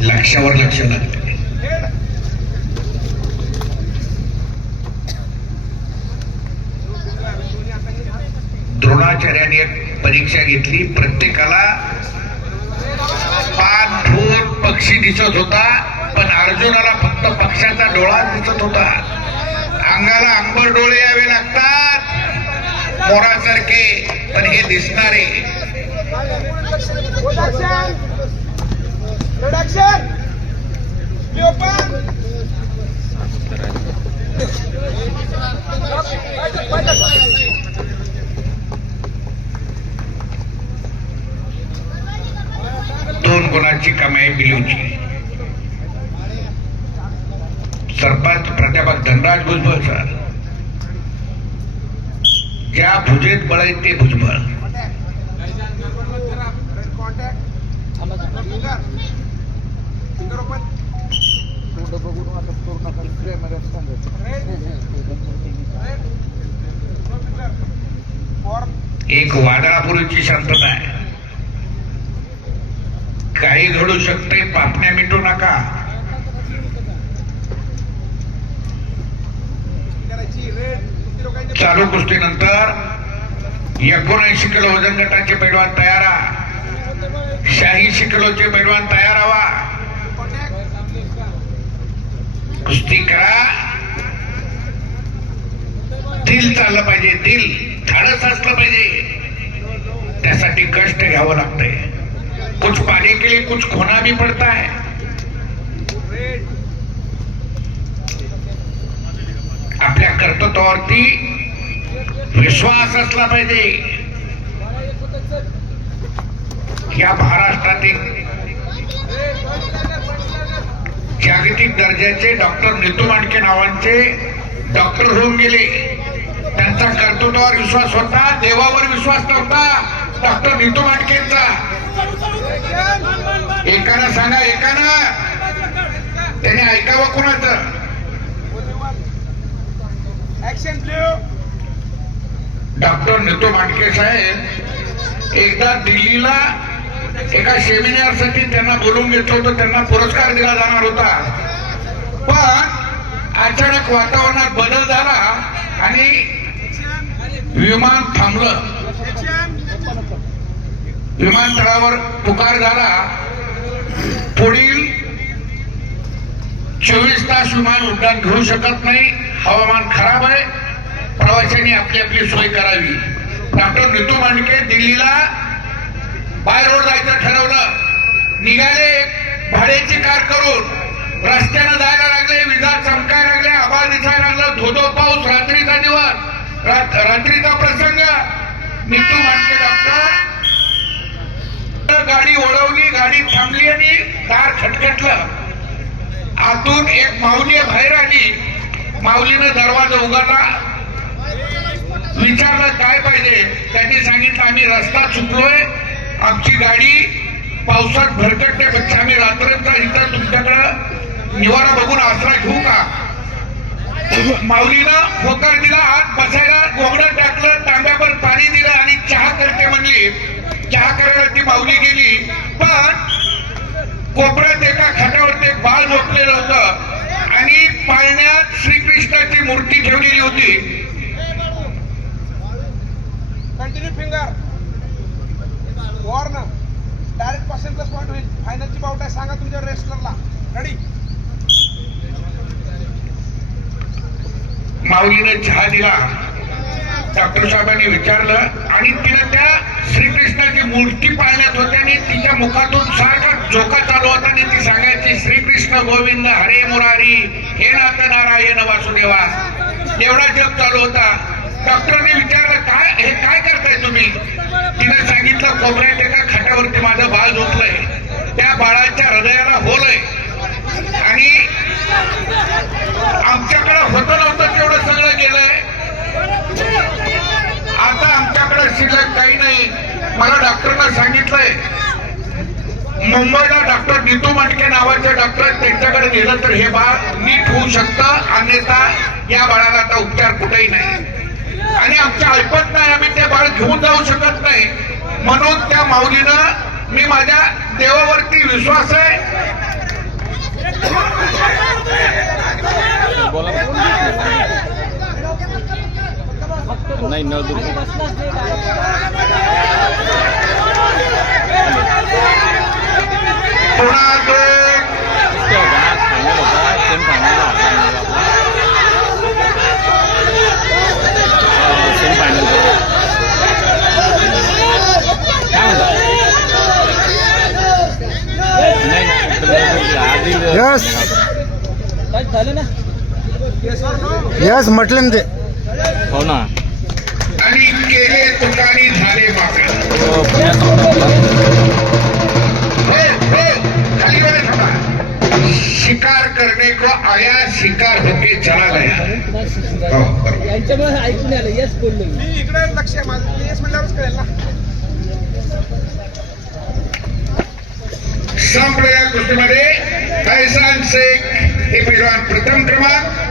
लक्षावर लक्ष लागलं द्रोणाचार्याने एक परीक्षा घेतली. प्रत्येकाला पाच ठोर पक्षी दिसत होता पण अर्जुनाला फक्त पक्षाचा डोळा दिसत होता. अंगाला अंबर डोळे यावे लागतात. मोरासारखे पण हे दिसणारे. प्रोडक्शन दोन गुणाची कमाई बिलूची सरपंच प्राध्यापक धनराज भुजबळ सर. ज्या भुजेत बळ आहे ते भुजबळ. एक वादळापूर्वीची शांतता आहे. काही घडू शकते पापण्या मिटू नका. चालू कुस्तीनंतर एकोणऐंशी किलो वजन गटाचे पैलवान तयार. आहे शहाऐंशी किलोचे पैलवान तयार हवा. कुस्ती करा. दिल चाललं पाहिजे दिल. धाडस असलं पाहिजे. त्यासाठी कष्ट घ्यावं लागतंय. कुछ पाने के लिए कुछ खोना भी पड़ता है. आपल्या कर्तृत्वावरती विश्वास असला पाहिजे. या महाराष्ट्रातील जागतिक दर्जाचे डॉक्टर नितू मांडके नावांचे डॉक्टर होऊन गेले. त्यांचा कर्तृत्वावर विश्वास होता देवावर विश्वास नव्हता. डॉक्टर नितू मांडकेंचा एकानं सांगा एकानं. त्याने ऐकावं कुणाचं. डॉक्टर नितू मांडके साहेब एकदा दिल्लीला एका सेमिनारसाठी त्यांना बोलून घेतलं होतं त्यांना पुरस्कार दिला जाणार होता. पण अचानक वातावरणात बदल झाला आणि विमान थांबलं. विमानतळावर पुकार झाला. पुढील चोवीस तास विमान उड्डाण घेऊ शकत नाही. हवामान खराब आहे. प्रवाशांनी आपली आपली सोय करावी. डॉक्टर नितू मांडके दिल्लीला बाय रोड जायचं ठरवलं. निघाले भाड्याची कार करून. रस्त्यानं जायला लागले. विजा रात्रीचा प्रसंग. नितू मांडके डॉक्टर. गाडी ओढवली गाडी थांबली आणि कार खटखटलं. आतून एक माऊली बाहेर आली. माऊलीनं दरवाजा उघडला. विचारलं काय पाहिजे? त्यांनी सांगितलं आम्ही रस्ता चुकलोय. आमची गाडी पावसात भरकटण्यापेक्षा आम्ही रात्रंचा इथं तुमच्याकडं निवारा बघून आसरा घेऊ का? माऊलीनं होकार दिला आत बसायला गोगडं टाकलं तांब्यावर पाणी दिलं आणि चहा करते म्हणली. चहा करायला ती माऊली गेली. पण कोपऱ्यात एका खाटावर ते बाळ झोपलेलं होतं. आणि पाळण्यात श्रीकृष्णाची मूर्ती ठेवलेली होती. कंटिन्यू फिंगर वॉर ना. डायरेक्ट percent plus होईल. फायनलची ची बाउट आहे. सांगा तुमच्या रेस्लरला. रेडी माऊलीनं चहा दिला. डॉक्टर साहेबांनी विचारलं आणि तिला त्या श्रीकृष्णाची मूर्ती पाळण्यात होती आणि तिच्या मुखातून सारखा झोका चालू होता आणि ती सांगायची श्रीकृष्ण गोविंद हरे मुरारी हे नाथ नारायण वासुदेवा. एवढा जप चालू होता. डॉक्टरने विचारलं काय हे काय करताय तुम्ही? तिने सांगितलं कोपऱ्यात एका खाट्यावरती माझं बाळ झोपलंय. त्या बाळाच्या हृदयाला होलंय. मला डॉक्टरना सांगितलंय. मुंबईला डॉक्टर नितू मटके नावाचे डॉक्टर त्यांच्याकडे गेलं तर हे बाळ नीट होऊ शकतं अन्यथा या बाळाला आता उपचार कुठेही नाही. आणि आमच्या ऐपत नाही आम्ही ते बाळ घेऊन जाऊ शकत नाही. म्हणून त्या माऊलीनं मी माझ्या देवावरती विश्वास आहे. बोला. नाही नळदुर्ग Yes. यस म्हटलं ना ते. हो ना. आणि केले तुकानी झाले. हो हो खाली वाले थांबा. शिकार करने को आया शिकार होके चला गया यांच्यामुळे ऐकून आलं येस बोललो मी. इकडे लक्ष आहे माझं. येस म्हणल्यावरच कळेल ना. संपलेल्या कुस्तीमध्ये फैसान शेख हे पैलवान प्रथम क्रमांक.